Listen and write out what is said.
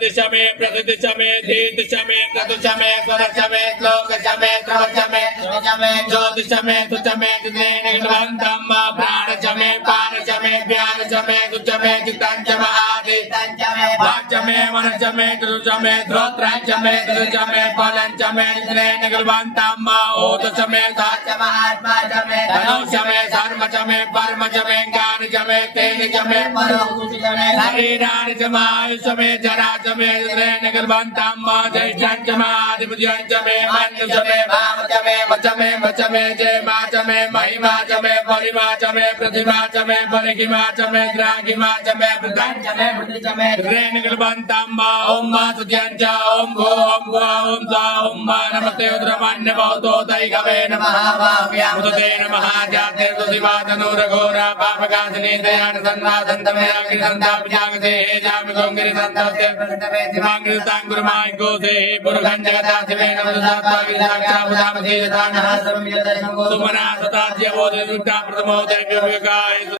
दिशमे प्रतिदिशमे धीदिशमे क्रतुशमे स्वरशमे श्लोकशमे क्रवशमे ज्योतिषमे तुचमे निगलवन्तम् प्राणशमे पानशमे व्यानशमे कुचमे चित्ताञ्चम आदि वाचमे मनशमे क्रतुशमे श्रोत्राञ्चमे क्रतुशमे फलञ्चमे निगलवन्तम् ओतशमे साचम आत्माचमे धनुषमे धर्मशमे परमशमे ज्ञानशमे तेजशमे परोक्षशमे शरीराणिशमे आयुषमे जराशमे निगलवन्तम् ज्येष्ठञ्चमे आदिपत्यञ्चमे मन्युषमे भावचमे वचमे वचमे जयमाचमे महिमाचमे परिमाचमे प्रतिमाचमे परिगिमाचमे ग्रागिमाचमे वृद्धाञ्चमे वृद्धिचमे निगलवन्तम् ओम सुत्यञ्च ओम भो ओम भुव ओम सा ओम नमस्ते उद्रमण्य भवतो दैगवे नमः मुदते नमः जाते सुदिवादनोरघोरा पापकासिनी दयान सन्नासन्तमे अग्निसन्तापजागते हे जामि गोंगिरि सन्तस्ते दिवांगिरितांगुरमाय गोसे पुरुषं जगता शिवे नमस्तात्वागिरिसाक्षाबुधामधीयदानः सुमना सताद्य बोधिरुक्ता प्रथमो दैव्योगाय